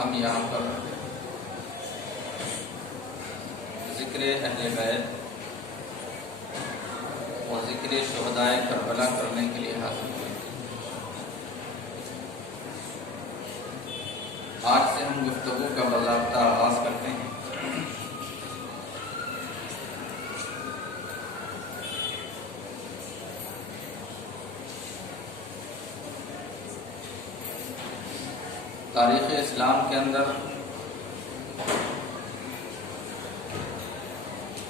ہم یہاں پر ذکر اہل بیت اور ذکر شہدائے کربلا کرنے کے لیے حاضر ہوئے۔ آج سے ہم گفتگو کا باضابطہ آغاز کرتے ہیں۔ تاریخ اسلام کے اندر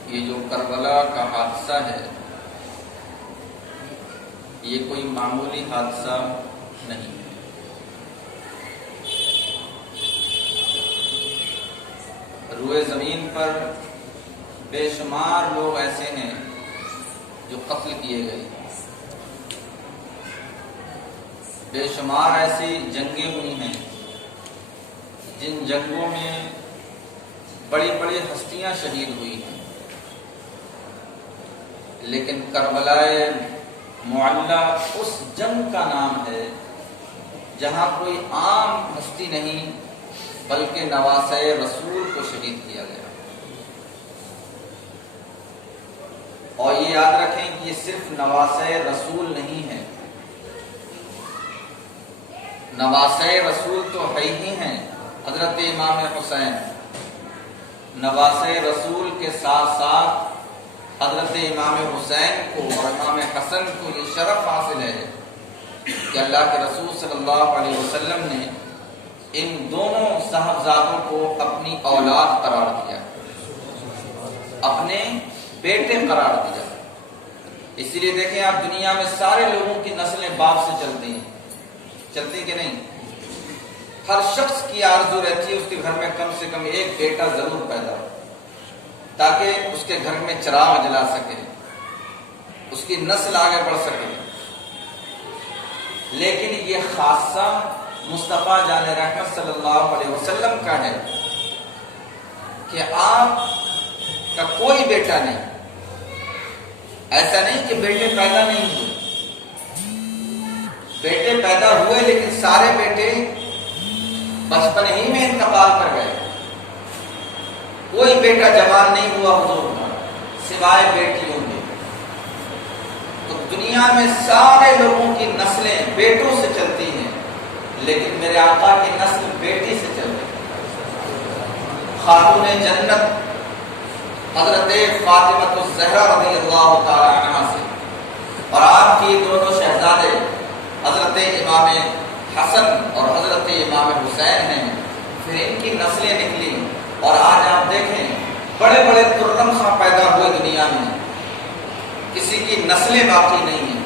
یہ جو کربلا کا حادثہ ہے یہ کوئی معمولی حادثہ نہیں ہے۔ روئے زمین پر بے شمار لوگ ایسے ہیں جو قتل کیے گئے، بے شمار ایسی جنگیں ہوئی ہیں جن جنگوں میں بڑی بڑی ہستیاں شہید ہوئی ہیں، لیکن کربلائے معلی اس جنگ کا نام ہے جہاں کوئی عام ہستی نہیں بلکہ نواسۂ رسول کو شہید کیا گیا۔ اور یہ یاد رکھیں کہ یہ صرف نواسۂ رسول نہیں ہے، نواسۂ رسول تو ہے ہی ہیں حضرت امام حسین، نواسۂ رسول کے ساتھ ساتھ حضرت امام حسین کو اور امام حسن کو یہ شرف حاصل ہے کہ اللہ کے رسول صلی اللہ علیہ وسلم نے ان دونوں صاحبزادوں کو اپنی اولاد قرار دیا، اپنے بیٹے قرار دیا۔ اسی لیے دیکھیں آپ دنیا میں سارے لوگوں کی نسلیں باپ سے چلتی ہیں، چلتی کہ نہیں؟ ہر شخص کی آرزو رہتی ہے اس کے گھر میں کم سے کم ایک بیٹا ضرور پیدا ہو تاکہ اس کے گھر میں چراغ جلا سکے، اس کی نسل آگے بڑھ سکے۔ لیکن یہ خاصہ مصطفیٰ جان رحمت صلی اللہ علیہ وسلم کا ہے کہ آپ کا کوئی بیٹا نہیں، ایسا نہیں کہ بیٹے پیدا نہیں ہوئے، بیٹے پیدا ہوئے لیکن سارے بیٹے بچپن ہی میں انتقال کر گئے۔ کوئی بیٹا جوان نہیں ہوا حضور کا سوائے بیٹیوں کے۔ تو دنیا میں سارے لوگوں کی نسلیں بیٹوں سے چلتی ہیں، لیکن میرے آقا کی نسل بیٹی سے چلتی ہے۔ خاتون جنت حضرت فاطمہ الزہرا رضی اللہ تعالی عنہا سے اور آپ کی دونوں شہزادے حضرت امام حسن اور حضرت امام حسین ہیں، پھر ان کی نسلیں نکلی اور آج آپ دیکھیں بڑے بڑے ترکم خاں پیدا ہوئے دنیا میں، کسی کی نسلیں باقی نہیں ہیں۔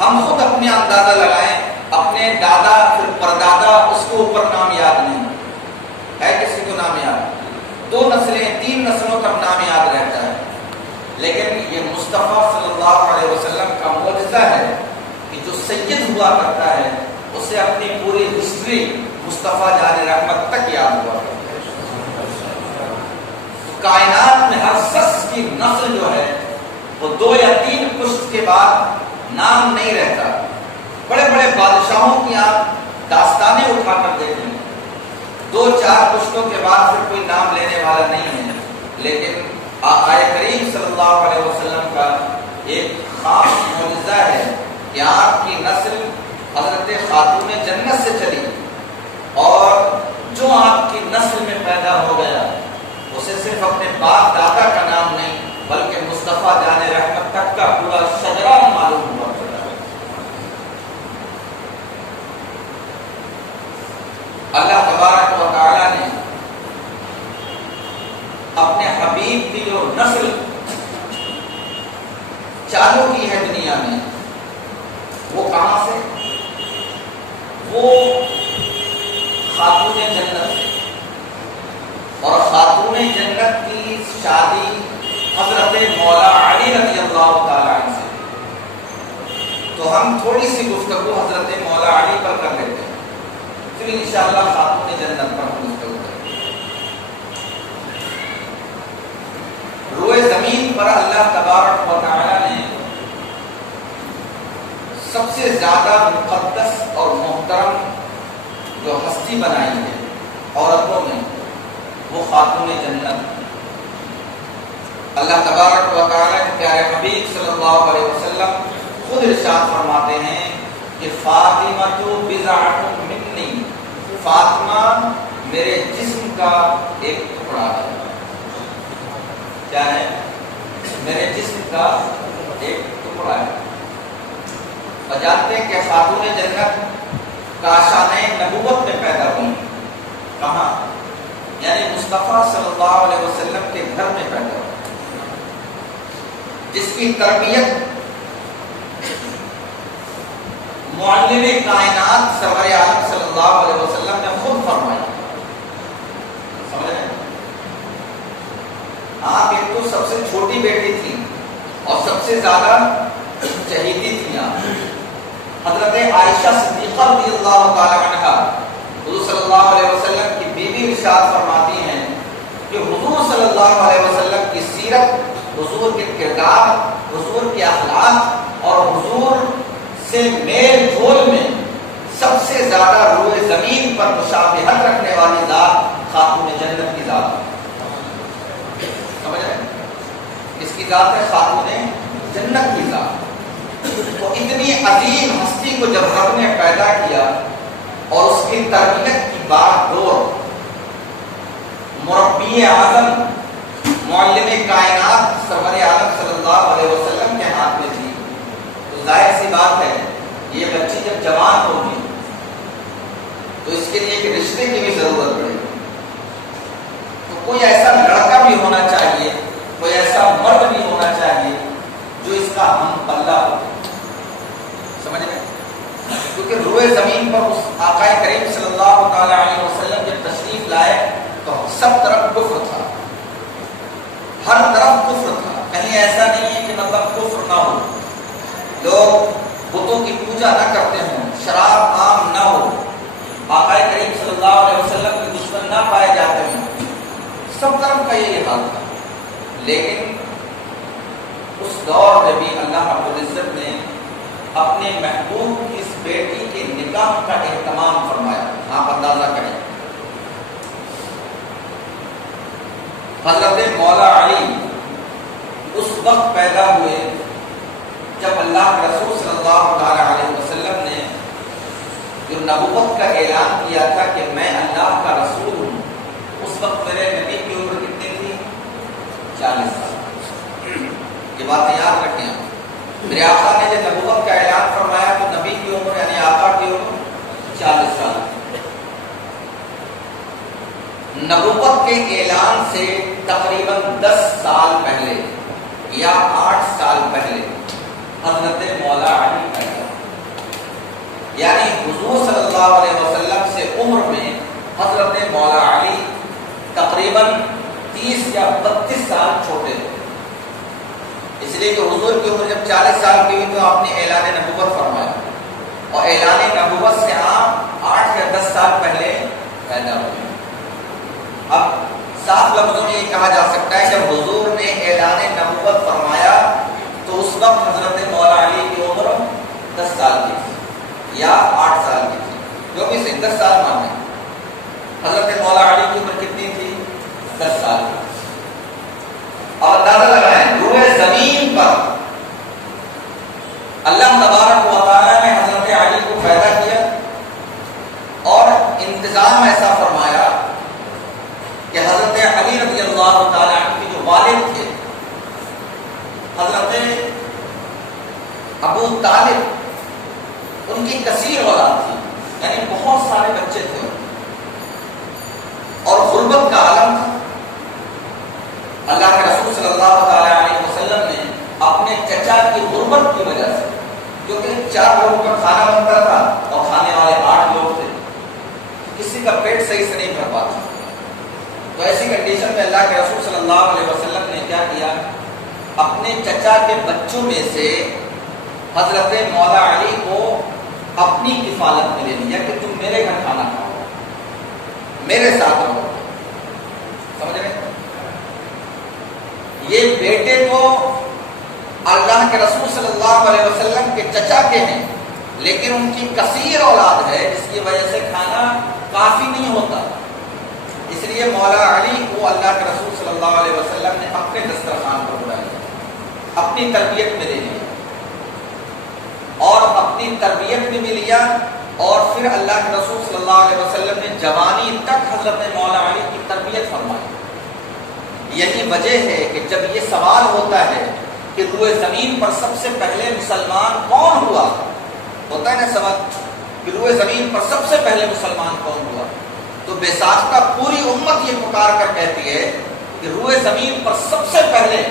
ہم خود اپنے اندازہ لگائیں، اپنے دادا پھر پردادا اس کو اوپر نام یاد نہیں ہے، کسی کو نام یاد، 2 نسلیں 3 نسلوں تک نام یاد رہتا ہے۔ لیکن یہ مصطفیٰ صلی اللہ علیہ وسلم کا معجزہ ہے کہ جو سید ہوا کرتا ہے اسے اپنی پوری ہسٹری مصطفیٰ جان رحمت تک یاد ہوا کرتا ہے۔ تو کائنات میں ہر شخص کی نسل جو ہے وہ 2 یا 3 پشت کے بعد نام نہیں رہتا۔ بڑے بڑے بادشاہوں کی آپ داستانیں اٹھا کر دیکھیں، 2-4 پشتوں کے بعد پھر کوئی نام لینے والا نہیں ہے، لیکن آقا کریم صلی اللہ علیہ وسلم کا ایک خاص معجزہ ہے کہ آپ کی نسل حضرت خاتون جنت سے چلی، اور جو آپ کی نسل میں پیدا ہو گیا اسے صرف اپنے باپ دادا کا نام نہیں بلکہ مصطفیٰ جان رحمت تک کا پورا شجرہ معلوم ہوا کرتا ہے۔ اللہ تبارک و تعالی نے اپنے حبیب کی جو نسل چالو کی ہے دنیا میں، وہ کہاں سے؟ وہ خاتون جنت سے، اور خاتون جنت کی شادی حضرت مولا علی رضی اللہ تعالیٰ عنہ سے۔ تو ہم تھوڑی سی گفتگو حضرت مولا علی پر کر لیتے ہیں، پھر انشاءاللہ خاتون جنت پر ہم گفتگو کریں گے۔ روئے زمین پر اللہ تبارک و تعالیٰ نے سب سے زیادہ مقدس اور محترم جو ہستی بنائی ہے عورتوں میں وہ خاتون جنت. اللہ تبارک و تعالیٰ کے پیارے حبیب صلی اللہ علیہ وسلم خود ارشاد فرماتے ہیں کہ فاطمہ تو بضعۃ منی، فاطمہ میرے جسم کا ایک ٹکڑا ہے. کیا ہے؟ میرے جسم کا ایک ٹکڑا ہے. اور جانتے ہیں کہ خاتون جنت کاشانِ نبوت میں پیدا ہوئی. کہاں؟ یعنی مصطفیٰ صلی اللہ علیہ وسلم کے گھر میں پیدا ہوئی، جس کی تربیت معلم کائنات سرور عالم صلی اللہ علیہ وسلم نے خود فرمائی. سمجھ رہے ہیں؟ آپ ایک تو سب سے چھوٹی بیٹی تھی اور سب سے زیادہ چہیتی تھی. حضرت عائشہ صدیقہ رضی اللہ تعالی عنہا حضور صلی اللہ علیہ وسلم کی بیوی ارشاد فرماتی ہیں کہ حضور صلی اللہ علیہ وسلم کی سیرت، حضور کے کردار، حضور کے اخلاق اور حضور سے میل جول میں سب سے زیادہ روئے زمین پر مشابہت رکھنے والی ذات خاتون جنت کی ذات ہے. سمجھ رہے ہیں؟ اس کی ذات ہے خاتون جنت کی ذات. تو اتنی عظیم ہستی کو جب رب نے پیدا کیا اور اس کی تربیت کی بات دور مربی اعظم معلم کائنات سرور عالم صلی اللہ علیہ وسلم کے ہاتھ میں تھی، تو ظاہر سی بات ہے یہ بچی جب جوان ہوگی تو اس کے لیے ایک رشتے کی بھی ضرورت پڑے گی. تو کوئی ایسا لڑکا بھی ہونا چاہیے، کوئی ایسا مرد بھی ہونا چاہیے جو اس کا ہم پلہ ہو. سمجھ رہے ہیں؟ کیونکہ روئے زمین پر اس آقا کریم صلی اللہ تعالی علیہ وسلم جب تشریف لائے تو سب طرف کفر تھا، ہر طرف کفر تھا. کہیں ایسا نہیں ہے کہ مطلب کفر نہ ہو، لوگ بتوں کی پوجا نہ کرتے ہوں، شراب عام نہ ہو، آقا کریم صلی اللہ علیہ وسلم کے دشمن نہ پائے جاتے ہوں، سب طرف کا یہ حال تھا. لیکن اس دور میں بھی اللہ رب العزت نے اپنے محبوب کی اس بیٹی کے نکاح کا اہتمام فرمایا. آپ اندازہ کریں، حضرت مولا علی اس وقت پیدا ہوئے جب اللہ کے رسول صلی اللہ تعالی علیہ وسلم نے جو نبوت کا اعلان کیا تھا کہ میں اللہ کا رسول ہوں. اس وقت میرے نبی کی عمر کتنی تھی؟ 40 سال. یہ باتیں یاد رکھیں. میرے آقا نے جب نبوت کا اعلان فرمایا تو نبی کی عمر یعنی آقا کی عمر 40 سال. نبوت کے اعلان سے تقریباً 10 سال پہلے یا 8 سال پہلے حضرت مولا علی پیدا، یعنی حضور صلی اللہ علیہ وسلم سے عمر میں حضرت مولا علی تقریباً 30 یا 32 سال چھوٹے تھے. اس لیے کہ حضور کی عمر جب 40 سال کی ہوئی تو آپ نے اعلان نبوت فرمایا، اور اعلان نبوت سے آپ 8 یا 10 سال پہلے پیدا ہوئے. اب صاف لفظوں میں یہ کہا جا سکتا ہے جب حضور نے اعلان نبوت فرمایا تو اس وقت حضرت مولا علی کی عمر 10 سال کی تھی یا 8 سال کی تھی، جو بھی صحیح 10 سال مانے. حضرت مولا علی کی عمر کتنی تھی؟ 10 سال کی. اور اندازہ لگائیں روئے زمین پر اللہ تبارک و تعالیٰ نے حضرت علی کو پیدا کیا اور انتظام ایسا فرمایا کہ حضرت علی رضی اللہ تعالیٰ عنہ کے جو والد تھے حضرت ابو طالب، ان کی کثیر اولاد تھی، یعنی بہت سارے بچے تھے اور غربت کا عالم تھا. اللہ کے رسول صلی اللہ تعالی علیہ وسلم نے اپنے چچا کی غربت کی وجہ سے، کیونکہ 4 لوگوں کا کھانا بنتا تھا اور کھانے والے 8 لوگ تھے، کسی کا پیٹ صحیح سے نہیں بھر پاتا، تو ایسی کنڈیشن میں اللہ کے رسول صلی اللہ علیہ وسلم نے کیا کیا، اپنے چچا کے بچوں میں سے حضرت مولا علی کو اپنی کفالت میں لے لیا کہ تم میرے گھر کھانا کھاؤ، میرے ساتھ رہو. سمجھ رہے ہیں؟ یہ بیٹے تو اللہ کے رسول صلی اللہ علیہ وسلم کے چچا کے ہیں، لیکن ان کی کثیر اولاد ہے جس کی وجہ سے کھانا کافی نہیں ہوتا. لیے مولا علی کو اللہ کے رسول صلی اللہ علیہ وسلم نے اپنے دسترخوان پر بلایا، اپنی تربیت میں لے لیا، اور اپنی تربیت میں بھی لیا، اور پھر اللہ کے رسول صلی اللہ علیہ وسلم نے جوانی تک حضرت مولا علی کی تربیت فرمائی۔ یہی وجہ ہے کہ جب یہ سوال ہوتا ہے کہ روئے زمین پر سب سے پہلے مسلمان کون ہوا، ہوتا ہے نا سوال کہ روئے زمین پر سب سے پہلے مسلمان کون ہوا، تو بے ساختہ پوری امت یہ پکار کر کہتی ہے کہ روئے زمین پر سب سے پہلے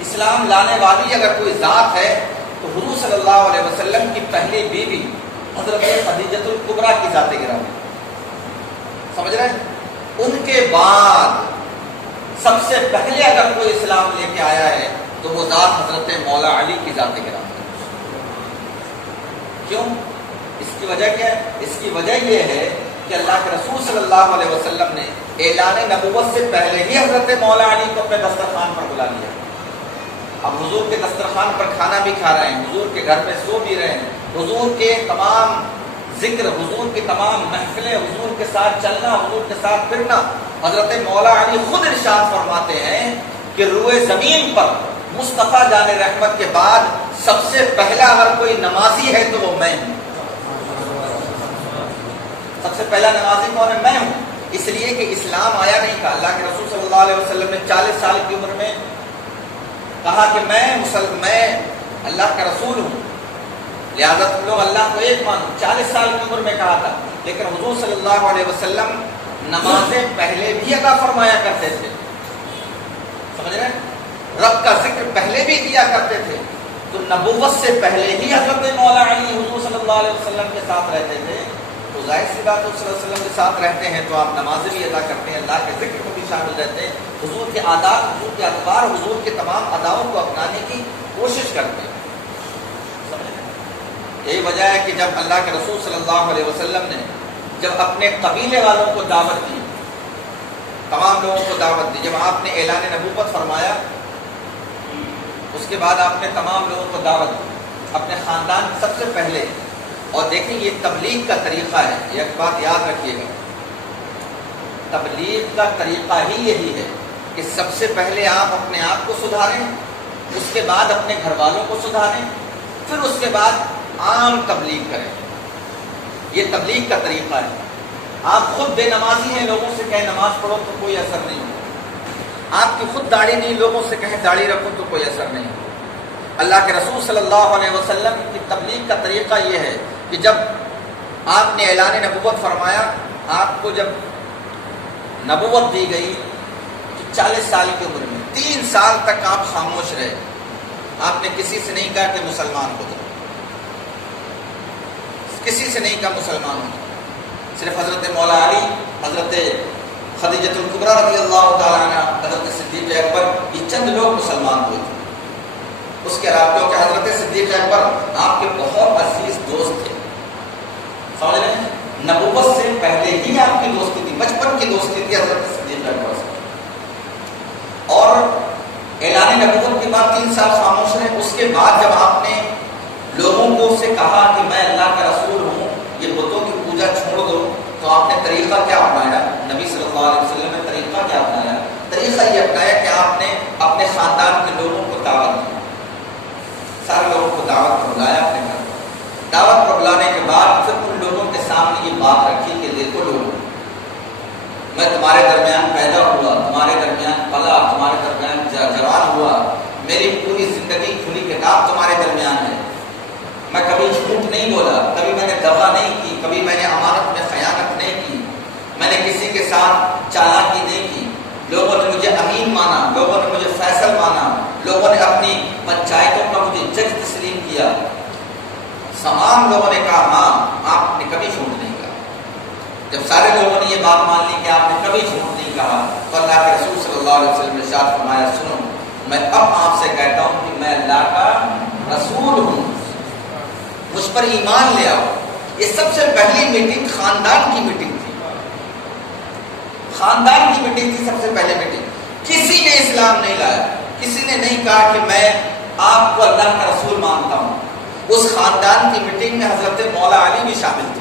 اسلام لانے والی اگر کوئی ذات ہے تو حضور صلی اللہ علیہ وسلم کی پہلی بیوی حضرت خدیجۃ الکبریٰ کی ذات گرامی، سمجھ رہے ہیں؟ ان کے بعد سب سے پہلے اگر کوئی اسلام لے کے آیا ہے تو وہ ذات حضرت مولا علی کی ذات گرامی۔ کیوں؟ اس کی وجہ کیا ہے؟ اس کی وجہ یہ ہے کہ اللہ کے رسول صلی اللہ علیہ وسلم نے اعلان نبوت سے پہلے ہی حضرت مولا علی کو اپنے دسترخوان پر بلا لیا۔ اب حضور کے دسترخوان پر کھانا بھی کھا رہے ہیں، حضور کے گھر میں سو بھی رہے ہیں، حضور کے تمام ذکر، حضور کی تمام محفلیں، حضور کے ساتھ چلنا، حضور کے ساتھ پھرنا۔ حضرت مولا علی خود ارشاد فرماتے ہیں کہ روئے زمین پر مصطفیٰ جان رحمت کے بعد سب سے پہلا اگر کوئی نمازی ہے تو وہ میں ہوں۔ سب سے پہلا نمازی کون ہے؟ میں ہوں۔ اس لیے کہ اسلام آیا نہیں تھا، اللہ کے رسول صلی اللہ علیہ وسلم نے 40 سال کی عمر میں کہا کہ میں اللہ کا رسول ہوں، لہذا تم لوگ اللہ کو ایک مانو۔ 40 سال کی عمر میں کہا تھا، لیکن حضور صلی اللہ علیہ وسلم نمازیں پہلے بھی ادا فرمایا کرتے تھے، سمجھ رہے ہیں؟ رب کا ذکر پہلے بھی کیا کرتے تھے، تو نبوت سے پہلے ہی حضرت مولا علی حضور صلی اللہ علیہ وسلم کے ساتھ رہتے تھے، تو ظاہر سی بات ہے صلی اللہ علیہ وسلم کے ساتھ رہتے ہیں تو آپ نمازیں بھی ادا کرتے ہیں، اللہ کے ذکر میں بھی شامل رہتے ہیں، حضور کے عادات، حضور کے اخبار، حضور کے تمام اداؤں کو اپنانے کی کوشش کرتے ہیں۔ یہی وجہ ہے کہ جب اللہ کے رسول صلی اللہ علیہ وسلم نے جب اپنے قبیلے والوں کو دعوت دی، تمام لوگوں کو دعوت دی، جب آپ نے اعلان نبوت فرمایا اس کے بعد آپ نے تمام لوگوں کو دعوت دی اپنے خاندان سب سے پہلے۔ اور دیکھیں یہ تبلیغ کا طریقہ ہے، ایک بات یاد رکھیے گا، تبلیغ کا طریقہ ہی یہی ہے کہ سب سے پہلے آپ اپنے آپ کو سدھاریں، اس کے بعد اپنے گھر والوں کو سدھاریں، پھر اس کے بعد عام تبلیغ کریں۔ یہ تبلیغ کا طریقہ ہے۔ آپ خود بے نمازی ہیں، لوگوں سے کہیں نماز پڑھو تو کوئی اثر نہیں ہوگا۔ آپ کی خود داڑھی نہیں، لوگوں سے کہیں داڑھی رکھو تو کوئی اثر نہیں ہوگا۔ اللہ کے رسول صلی اللہ علیہ وسلم کی تبلیغ کا طریقہ یہ ہے کہ جب آپ نے اعلان نبوت فرمایا، آپ کو جب نبوت دی گئی تو 40 سال کی عمر میں 3 سال تک آپ خاموش رہے، آپ نے کسی سے نہیں کہا کہ مسلمان ہو جاؤ، کسی سے نہیں کہا مسلمان ہو جاؤ، صرف حضرت مولا علی، حضرت خدیجۃ الکبریٰ رضی اللہ تعالیٰ عنہ، حضرت صدیق اکبر، یہ چند لوگ مسلمان ہوئے تھے۔ اس کے علاوہ کیونکہ حضرت صدیق اکبر آپ کے بہت عزیز دوست تھے، سمجھ رہے ہیں؟ نبوت سے پہلے ہی آپ کی دوستی تھی، بچپن کی دوستی تھی حضرت صدیق اکبر سے۔ اور اعلان نبوت کے بعد 3 سال خاموش رہے۔ اس کے بعد جب آپ نے لوگوں کو سے کہا کہ میں اللہ کا رسول ہوں، یہ بتوں کی پوجا چھوڑ دو، تو آپ نے طریقہ کیا اپنایا؟ نبی صلی اللہ علیہ وسلم نے طریقہ کیا اپنایا؟ طریقہ یہ اپنایا کہ آپ نے اپنے خاندان کے لوگوں کو دعوت دی، سارے لوگوں کو دعوت پر بلایا اپنے گھر۔ دعوت پر بلانے کے بعد پھر ان لوگوں کے سامنے یہ بات رکھی کہ دیکھو لوگ، میں تمہارے درمیان پیدا ہوا، تمہارے درمیان پلا، تمہارے درمیان جوان ہوا، میری پوری زندگی کھلی کتاب تمہارے درمیان ہے، میں کبھی جھوٹ نہیں بولا، کبھی میں نے دغا نہیں کی، کبھی میں نے امانت میں خیانت نہیں کی، میں نے کسی کے ساتھ چالاکی نہیں کی، لوگوں نے مجھے امین مانا، لوگوں نے مجھے فیصل مانا، لوگوں نے اپنی پنچایتوں کا مجھے جج تسلیم کیا۔ تمام لوگوں نے کہا ہاں آپ نے کبھی جھوٹ نہیں کہا۔ جب سارے لوگوں نے یہ بات مان لی کہ آپ نے کبھی جھوٹ نہیں کہا، تو اللہ کے رسول صلی اللہ علیہ وسلم نے ارشاد فرمایا، سنو میں اب آپ سے کہتا ہوں کہ میں اللہ کا رسول ہوں، مجھ پر ایمان لے آؤ۔ یہ سب سے پہلی میٹنگ خاندان کی میٹنگ تھی، خاندان کی میٹنگ تھی، سب سے پہلے میٹنگ۔ کسی نے اسلام نہیں لایا، کسی نے نہیں کہا کہ میں آپ کو اللہ کا رسول مانتا ہوں۔ اس خاندان کی میٹنگ میں حضرت مولا علی بھی شامل تھے،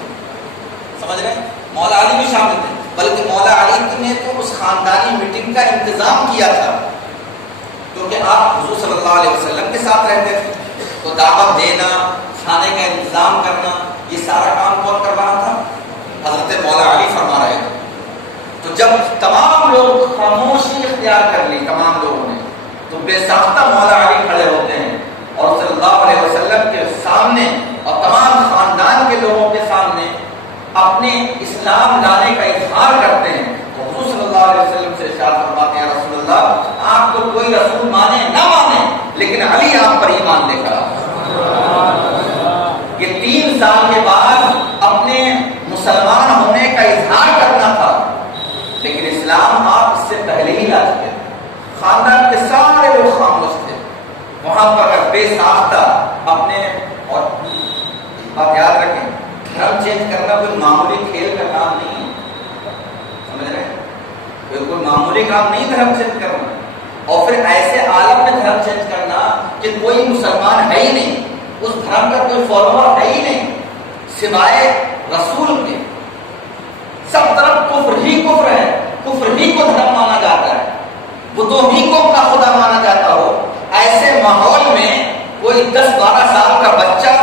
سمجھ رہے ہیں؟ مولا علی بھی شامل تھے۔ بلکہ مولا علی نے تو اس خاندانی میٹنگ کا انتظام کیا تھا، کیونکہ آپ حضور صلی اللہ علیہ وسلم کے ساتھ رہتے تھے، تو دعوت دینا، کھانے کا انتظام کرنا، یہ سارا کام کون کر رہا تھا؟ حضرت مولا علی فرما رہے تھے۔ تو جب تمام لوگ خاموشی اختیار کر لی، تمام لوگوں نے، تو بے ساختہ مولا علی کھڑے ہوتے ہیں اور صلی اللہ علیہ وسلم کے سامنے اور تمام خاندان کے لوگوں کے سامنے اپنے اسلام لانے کا اظہار کرتے ہیں۔ حضور صلی اللہ علیہ وسلم سے ارشاد فرماتے ہیں، رسول اللہ آپ کو کوئی رسول مانے نہ مانے لیکن علی آپ پر ایمان لے کر آ۔ یہ 3 سال کے بعد اپنے مسلمان ہونے کا اظہار کرنا تھا، لیکن اسلام آپ اس سے پہلے ہی لا چکے تھے۔ خاندان کے سارے لوگ خاموش تھے، وہاں پر بے ساختہ اپنے، اور بات یاد رکھیں، دھرم چینج کرنا کوئی معمولی کھیل کا کام نہیں ہے، سمجھ رہے ہیں؟ کوئی معمولی کام نہیں دھرم چینج کرنا، اور پھر ایسے عالم میں دھرم چینج کرنا کہ کوئی مسلمان ہے ہی نہیں، اس دھرم کا کوئی فالوور ہے ہی نہیں سوائے رسول کے، سب طرف کفر ہی کفر ہے، کفر ہی کو دھرم مانا جاتا ہے، بتوں ہی کو اپنا خدا مانا جاتا ہو۔ ایسے ماحول میں کوئی 10-12 سال کا بچہ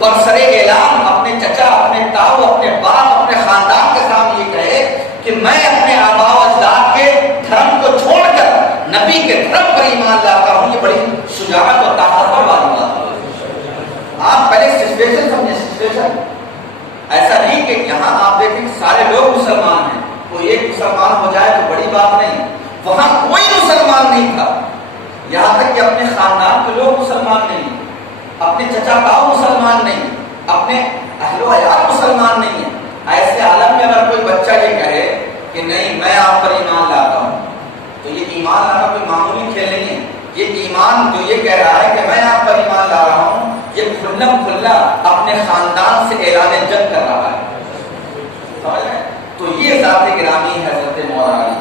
برسرے اعلان اپنے چچا، اپنے تاؤ، اپنے باپ، اپنے خاندان کے سامنے یہ کہے کہ میں اپنے آباء و اجداد کے دھرم کو چھوڑ کر نبی کے دھرم پر ایمان لاتا ہوں، یہ بڑی شجاعت اور طاقتور والی بات ہے۔ آپ پہلے سچویشن سمجھیں، سچویشن ایسا نہیں کہ یہاں آپ دیکھیں سارے لوگ مسلمان ہیں، کوئی ایک مسلمان ہو جائے تو بڑی بات نہیں، وہاں کوئی مسلمان نہیں تھا، یہاں تک کہ اپنے خاندان کے لوگ مسلمان نہیں، اپنے چچا تاؤ مسلمان نہیں، اپنے اہل و عیال مسلمان نہیں ہیں۔ ایسے عالم میں اگر کوئی بچہ یہ کہے کہ نہیں میں آپ پر ایمان لاتا ہوں، تو یہ ایمان لانا کوئی معمولی کھیل نہیں ہے، یہ ایمان جو یہ کہہ رہا ہے کہ میں آپ پر ایمان لا رہا ہوں، یہ کھلم کھلا اپنے خاندان سے اعلان جنگ کر رہا ہے، سمجھ رہے ہیں؟ تو یہ ذات گرامی ہے حضرت مولا علی۔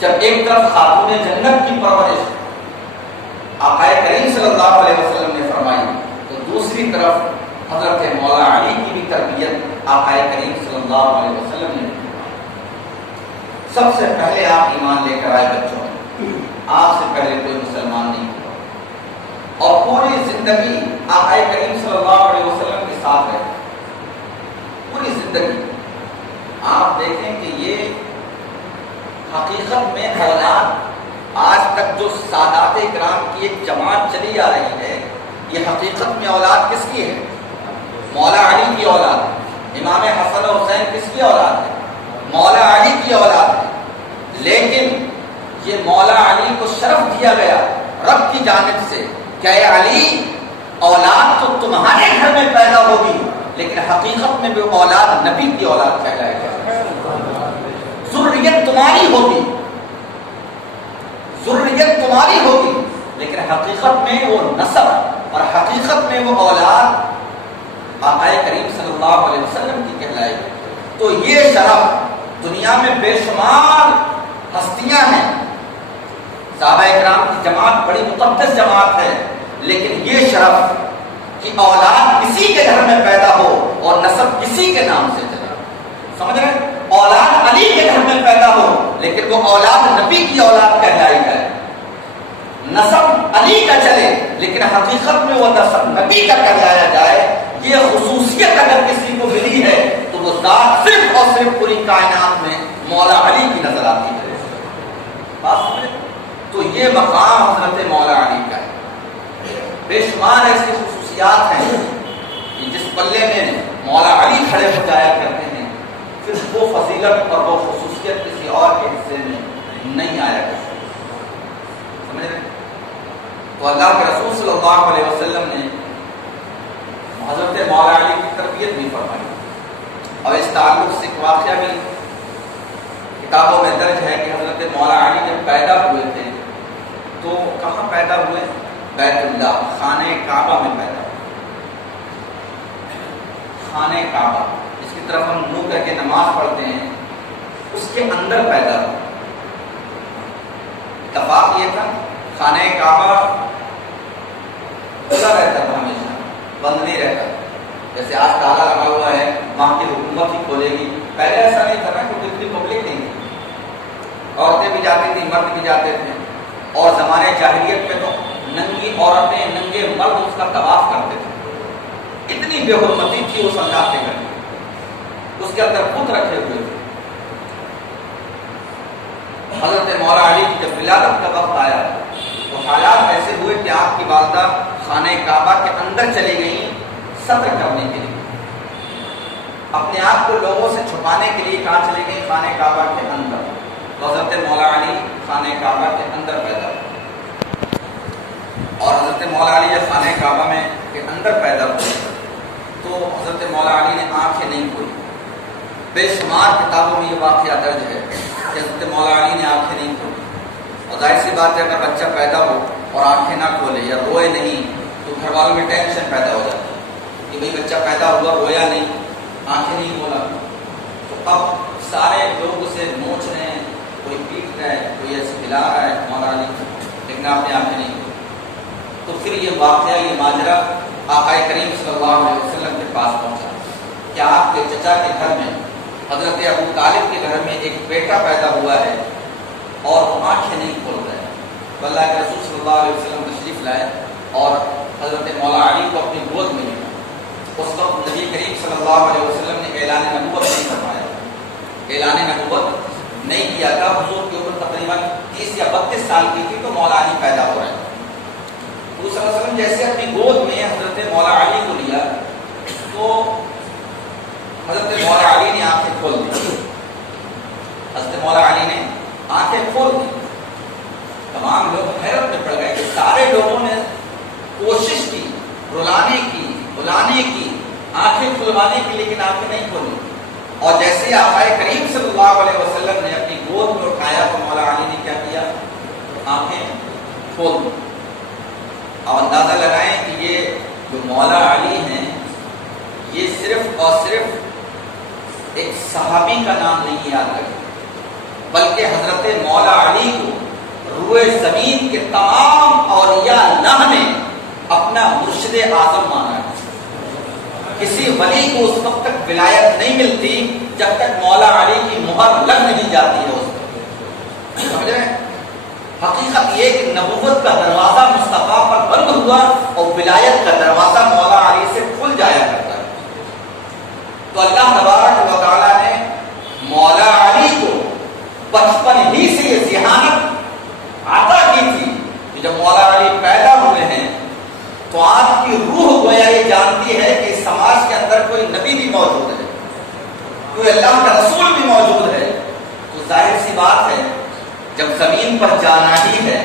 جب ایک طرف خاتون جنت کی پرورش آقا کریم صلی اللہ علیہ وسلم نے فرمائی، تو دوسری طرف حضرت مولا علی کی بھی تربیت آقا کریم صلی اللہ علیہ وسلم نے فرمائی۔ سب سے پہلے آپ ایمان لے کر آئے بچوں، آپ سے پہلے کوئی مسلمان نہیں ہوا، اور پوری زندگی آقا کریم صلی اللہ علیہ وسلم کے ساتھ رہے، پوری زندگی۔ آپ دیکھیں کہ یہ حقیقت میں اولاد آج تک جو سادات کرام کی ایک جماعت چلی آ رہی ہے، یہ حقیقت میں اولاد کس کی ہے؟ مولا علی کی اولاد ہے۔ امام حسن و حسین کس کی اولاد ہے؟ مولا علی کی اولاد ہے۔ لیکن یہ مولا علی کو شرف دیا گیا رب کی جانب سے کہ اے علی، اولاد تو تمہارے گھر میں پیدا ہوگی لیکن حقیقت میں وہ اولاد نبی کی اولاد کہلائے گا، ذریت تمہاری ہوگی، ذریت تمہاری ہوگی، لیکن حقیقت میں وہ نسب اور حقیقت میں وہ اولاد آقا کریم صلی اللہ علیہ وسلم کی کہلائے گی۔ تو یہ شرف دنیا میں بے شمار ہستیاں ہیں، صحابہ کرام کی جماعت بڑی مقدس جماعت ہے، لیکن یہ شرف کہ اولاد کسی کے گھر میں پیدا ہو اور نسب کسی کے نام سے چلے، سمجھ رہے ہیں؟ اولاد علی کے گھر میں پیدا ہو لیکن وہ اولاد نبی کی اولاد کہلائی جائے، نسب علی کا چلے لیکن حقیقت میں وہ نسب نبی کا کہلایا جائے۔ یہ خصوصیت اگر کسی کو ملی ہے تو وہ ذات صرف اور صرف پوری کائنات میں مولا علی کی نظر آتی ہے، بات سمجھے؟ تو یہ مقام حضرت مولا علی کا ہے۔ بے شمار ایسی خصوصیات ہیں کہ جس پلے میں مولا علی کھڑے ہو جایا کرتے ہیں، پھر وہ فضیلت اور وہ خصوصیت کسی اور کے حصے میں نہیں آیا کرتی، سمجھ رہے؟ تو اللہ کے رسول صلی اللہ علیہ وسلم نے حضرت مولا علی کی تربیت بھی فرمائی، اور اس تعلق سے ایک واقعہ بھی کتابوں میں درج ہے کہ حضرت مولا علی جب پیدا ہوئے تھے تو کہاں پیدا ہوئے؟ بیت اللہ، خانہ کعبہ میں پیدا ہوئے، خانہ کعبہ جس کی طرف ہم منہ کر کے نماز پڑھتے ہیں، اس کے اندر پیدا ہوئے۔ اتفاق یہ تھا خانہ کعبہ کھلا رہتا تھا، ہمیشہ بند نہیں رہتا، جیسے آج تالا لگا ہوا ہے، وہاں کی حکومت ہی کھولے گی پہلے ایسا نہیں تھا نا، کیونکہ اتنی پبلک نہیں تھی، عورتیں بھی جاتی تھیں، مرد بھی جاتے تھے، اور زمانے جاہلیت میں تو ننگی عورتیں ننگے مرد اس کا طواف کرتے تھے، اتنی بے حرمتی تھی اس اللہ کے گھر میں، اس کے اندر بت رکھے ہوئے تھے۔ حضرت مولا علی کی جب ولادت کا وقت آیا تو حالات ایسے ہوئے کہ آپ کی والدہ خانہ کعبہ کے اندر چلی گئیں ستر کرنے کے لیے، اپنے آپ کو لوگوں سے چھپانے کے لیے کہاں چلی گئی؟ خانہ کعبہ کے اندر۔ تو حضرت مولا علی خانہ کعبہ کے اندر پیدا ہوئے، اور حضرت مولا علی جب خانہ کعبہ میں کے اندر پیدا ہوئے تو حضرت مولا علی نے آنکھیں نہیں کھولی۔ بے شمار کتابوں میں یہ واقعہ درج ہے کہ حضرت مولا علی نے آنکھیں نہیں کھولی، اور ظاہر سی بات ہے اگر بچہ پیدا ہو اور آنکھیں نہ کھولے یا روئے نہیں تو گھر والوں میں ٹینشن پیدا ہو جاتی ہے کہ بھئی بچہ پیدا ہوا، رویا نہیں، آنکھیں نہیں کھولا، تو اب سارے لوگ اسے نوچ رہے ہیں، کوئی پیٹ رہا ہے، کوئی ایسے کھلا رہا ہے مولا علی، لیکن آپ نے آنکھیں نہیں کھولی۔ تو پھر یہ واقعہ، یہ ماجرا آقا کریم صلی اللہ علیہ وسلم کے پاس پہنچا کہ آپ کے چچا کے گھر میں، حضرت ابو طالب کے گھر میں ایک بیٹا پیدا ہوا ہے اور وہ آنکھیں نہیں کھول رہے ہیں۔ تو اللہ کے رسول صلی اللہ علیہ وسلم تشریف لائے اور حضرت مولا علی کو اپنی گود میں لیا۔ اس وقت نبی کریم صلی اللہ علیہ وسلم نے اعلان نبوت نہیں فرمایا، اعلان نبوت نہیں کیا تھا، حضور کی عمر تقریباً 30 یا 32 سال کی تھی تو مولا علی پیدا ہو رہے ہیں۔ حضور صلی اللہ علیہ وسلم جیسے اپنی گود میں حضرت مولا علی کو لیا تو حضرت مولا علی نے آنکھیں کھول دی، حضرت مولا علی نے آنکھیں کھول دی۔ تمام لوگ حیرت میں پڑ گئے کہ سارے لوگوں نے کوشش کی، رلانے کی، بلانے کی، آنکھیں کھلوانے کی، لیکن آنکھیں نہیں کھولی۔ اور جیسے ہی آقا کریم صلی اللہ علیہ وسلم نے اپنی گود میں اٹھایا تو مولا علی نے کیا کیا؟ آنکھیں کھول دی۔ اب اندازہ لگائیں کہ یہ جو مولا علی ہیں یہ صرف اور صرف ایک صحابی کا نام نہیں یاد رکھے، بلکہ حضرت مولا علی کو روئے زمین کے تمام اولیاء اللہ نے اپنا مرشد اعظم مانا ہے۔ کسی ولی کو اس وقت تک ولایت نہیں ملتی جب تک مولا علی کی مہر لگ نہیں جاتی ہے اس وقت۔ سمجھ رہے ہیں؟ حقیقت یہ کہ نبوت کا دروازہ مصطفیٰ پر بند ہوا اور ولایت کا دروازہ مولا علی سے کھل جایا کرتا ہے۔ تو اللہ تبارک و تعالیٰ نے مولا علی کو بچپن ہی سے یہ ذہانت عطا کی تھی کہ جب مولا علی پیدا ہوئے ہیں تو آپ کی روح گویا یہ جانتی ہے کہ اس سماج کے اندر کوئی نبی بھی موجود ہے، کوئی اللہ کا رسول بھی موجود ہے۔ تو ظاہر سی بات ہے جب زمین پر جانا ہی ہے،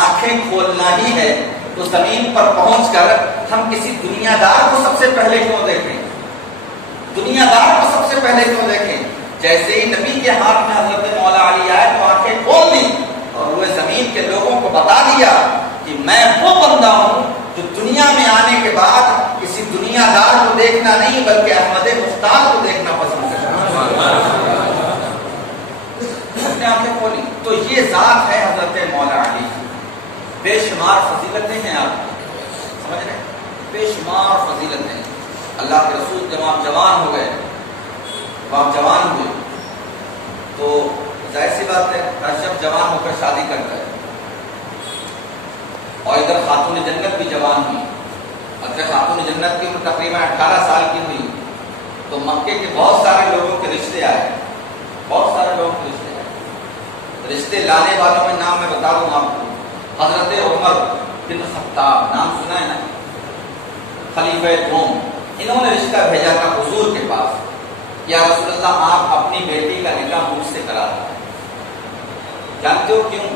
آنکھیں کھولنا ہی ہے، تو زمین پر پہنچ کر ہم کسی دنیا دار کو سب سے پہلے کیوں دیکھیں؟ دنیا دار کو سب سے پہلے کیوں دیکھیں؟ جیسے ہی نبی کے ہاتھ میں حضرت مولا علی آئے تو آنکھیں کھول دی اور وہ زمین کے لوگوں کو بتا دیا کہ میں وہ بندہ ہوں جو دنیا میں آنے کے بعد کسی دنیا دار کو دیکھنا نہیں بلکہ احمد مختار کو دیکھنا پسند کرتا ہوں۔ آنکھیں کھولی تو یہ ذات ہے حضرت مولا علی۔ بے شمار فضیلتیں ہیں، آپ سمجھ رہے ہیں؟ بے شمار فضیلتیں۔ اللہ کے رسول جب آپ جوان ہو گئے، جب آپ جوان ہوئے تو ظاہر سی بات ہے ہر شخص جوان ہو کر شادی کرتا ہے، اور ادھر خاتون جنت بھی جوان ہوئی۔ اگر خاتون جنت کی عمر تقریباً 18 سال کی ہوئی تو مکے کے بہت سارے لوگوں کے رشتے آئے، بہت سارے لوگوں کے رشتے آئے۔ رشتے لانے والوں میں نام میں بتا دوں آپ کو، حضرت عمر بن خطاب، نام سنا ہے نا، خلیفہ دوم، انہوں نے رشتہ بھیجا تھا حضور کے پاس، یا رسول اللہ آپ اپنی بیٹی کا نکاح مجھ سے کرا دیں۔ جانتے ہو کیوں؟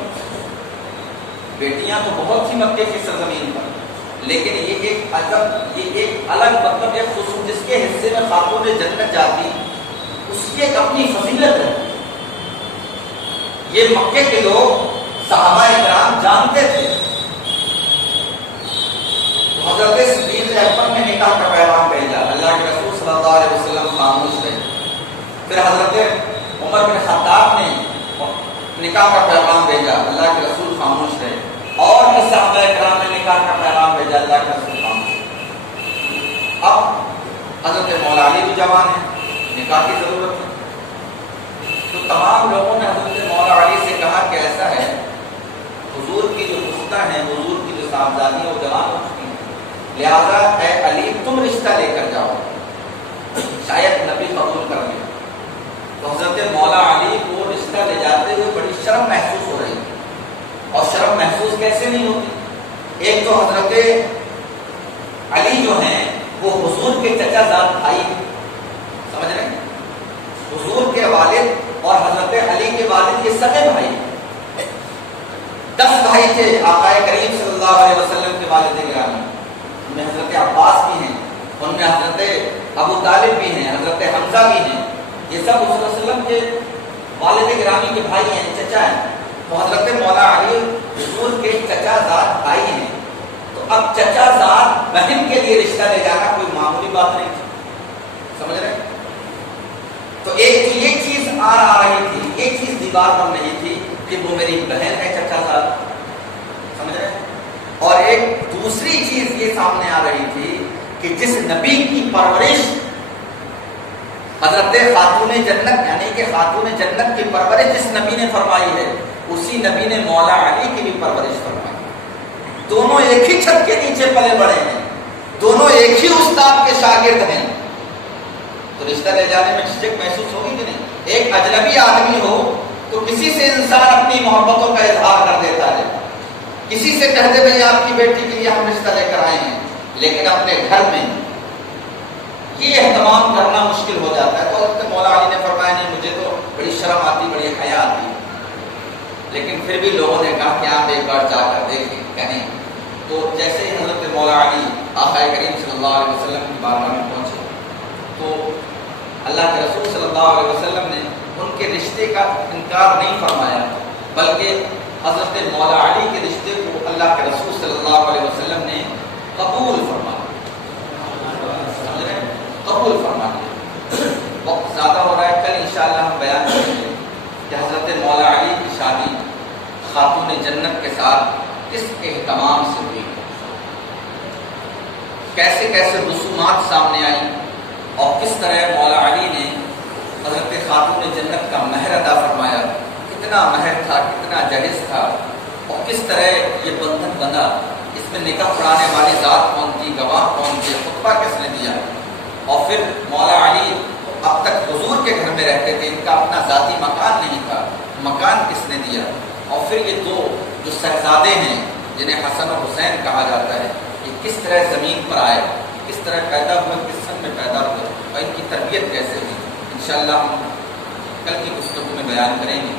بیٹیاں تو بہت سی مکے کی سرزمین پر، لیکن یہ ایک الگ مطلب ایک خصوص جس کے حصے میں خاتون جنت جاتی، اس کی ایک اپنی فضیلت ہے۔ یہ مکے کے لوگ صحابہ کرام جانتے تھے۔ تو حضرت صدیق اکبر نے نکاح کا پیغام بھیجا، اللہ کے رسول صلی اللہ علیہ وسلم خاموش رہے۔ پھر حضرت عمر بن خطاب نے نکاح کا پیغام بھیجا، اللہ کے رسول خاموش رہے، اور بھی صحابہ کرام نے نکاح کا پیغام بھیجا، اللہ کے رسول خاموش رہے۔ اب حضرت مولا علی بھی جوان ہے، نکاح کی ضرورت ہے، تو تمام لوگوں نے حضرت مولا علی سے کہا کہ ایسا ہے، حضور کی جو پختہ ہیں، حضور کی جو صاحبزادی ہیں وہ جوان ہو چکی ہیں، لہذا اے علی تم رشتہ لے کر جاؤ، شاید نبی قبول کر لیں۔ تو حضرت مولا علی کو رشتہ لے جاتے ہوئے بڑی شرم محسوس ہو رہی ہے، اور شرم محسوس کیسے نہیں ہوتی؟ ایک تو حضرت علی جو ہیں وہ حضور کے چچا زاد بھائی ہیں، سمجھ رہے ہیں؟ حضور کے والد اور حضرت علی کے والد یہ سگے بھائی ہیں، 10 بھائی تھے آقا کریم صلی اللہ علیہ وسلم کے والد گرامی، ان میں حضرت عباس بھی ہیں، ان میں حضرت ابو طالب بھی ہیں، حضرت حمزہ بھی ہیں، یہ سب حضور صلی اللہ علیہ وسلم کے والد گرامی کے بھائی ہیں، چچا ہیں۔ تو حضرت مولا علی حضور کے چچا زاد بھائی ہیں، تو اب چچا زاد بہن کے لیے رشتہ لے جانا کوئی معمولی بات نہیں تھی، سمجھ رہے ہیں؟ تو ایک تو یہ چیز آ رہی تھی، یہ چیز دیوار پر نہیں تھی کہ وہ میری بہن ہے چچا زاد، سمجھ رہے ہیں؟ اور ایک دوسری چیز یہ سامنے آ رہی تھی کہ جس نبی کی پرورش حضرت خاتون جنت یعنی کہ خاتون جنت کی پرورش جس نبی نے فرمائی ہے، اسی نبی نے مولا علی کی بھی پرورش فرمائی۔ دونوں ایک ہی چھت کے نیچے پلے بڑے ہیں، دونوں ایک ہی استاد کے شاگرد ہیں، تو رشتہ لے جانے میں جھجک محسوس ہوگی کہ نہیں؟ ایک اجنبی آدمی ہو تو کسی سے انسان اپنی محبتوں کا اظہار کر دیتا ہے، کسی سے کہہ دے بھائی آپ کی بیٹی کے لیے ہم رشتہ لے کر آئے ہیں، لیکن اپنے گھر میں یہ اہتمام کرنا مشکل ہو جاتا ہے۔ تو حضرت مولا علی نے فرمایا نہیں، مجھے تو بڑی شرم آتی، بڑی حیا آتی، لیکن پھر بھی لوگوں نے کہا کہ آپ ایک بار جا کر دیکھیں کہیں۔ تو جیسے ہی حضرت مولا علی آقا کریم صلی اللہ علیہ وسلم کی بارگاہ میں پہنچے تو اللہ کے رسول صلی اللہ علیہ وسلم نے ان کے رشتے کا انکار نہیں فرمایا، بلکہ حضرت مولا علی کے رشتے کو اللہ کے رسول صلی اللہ علیہ وسلم نے قبول فرمایا، قبول فرما لیا۔ وقت زیادہ ہو رہا ہے، کل انشاءاللہ ہم بیان کریں گے کہ حضرت مولا علی کی شادی خاتون جنت کے ساتھ کس اہتمام سے ہوئی، کیسے کیسے رسومات سامنے آئی، اور کس طرح مولا علی نے حضرت خاتون جنت کا مہر ادا فرمایا، کتنا مہر تھا، کتنا جہیز تھا، اور کس طرح یہ بندھن بنا، اس میں نکاح پڑھانے والی ذات کون تھی، گواہ کون تھے، خطبہ کس نے دیا، اور پھر مولا علی اب تک حضور کے گھر میں رہتے تھے، ان کا اپنا ذاتی مکان نہیں تھا، مکان کس نے دیا، اور پھر یہ دو جو شہزادے ہیں جنہیں حسن اور حسین کہا جاتا ہے، یہ کس طرح زمین پر آئے، کس طرح پیدا ہوئے، کس سن میں پیدا ہوئے، اور ان کی تربیت کیسے ہوئی، انشاءاللہ ہم کل کی گفتگو میں بیان کریں گے۔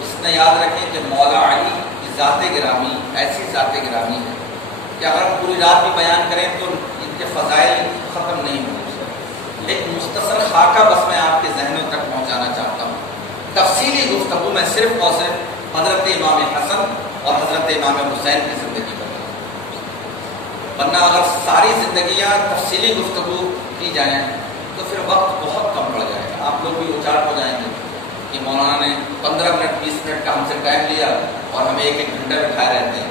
اس میں یاد رکھیں کہ مولا علی کی ذات گرامی ایسی ذات گرامی ہے کہ اگر ہم پوری رات بھی بیان کریں تو ان کے فضائل ختم نہیں ہوں۔ ایک مختصر خاکہ بس میں آپ کے ذہنوں تک پہنچانا چاہتا ہوں، تفصیلی گفتگو میں صرف اور صرف حضرت امام حسن اور حضرت امام حسین کی زندگی پر، ورنہ اگر ساری زندگیاں تفصیلی گفتگو کی جائیں تو پھر وقت بہت کم پڑ جائے گا، آپ لوگ بھی اچاٹ ہو جائیں گے کہ مولانا نے 15 منٹ 20 منٹ کا ہم سے ٹائم لیا اور ہمیں ایک گھنٹہ بٹھائے رہتے ہیں،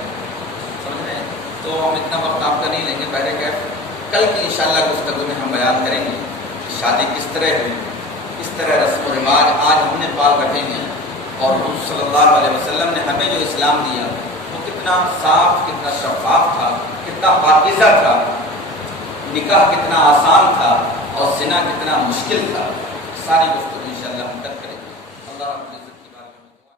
سمجھ رہے ہیں؟ تو ہم اتنا وقت آپ کا نہیں لیں گے، پہلے کہ کل کی انشاءاللہ گفتگو میں ہم بیان کریں گے کہ شادی کس طرح ہوئی، کس طرح رسم و رواج آج ہم نے پال رکھے ہیں، اور حضور صلی اللہ علیہ وسلم نے ہمیں جو اسلام دیا وہ کتنا صاف، کتنا شفاف تھا، کتنا پاکیزہ تھا، نکاح کتنا آسان تھا اور زنا کتنا مشکل تھا۔ ساری گفتگو انشاءاللہ ہم تک کریں گے۔ اللہ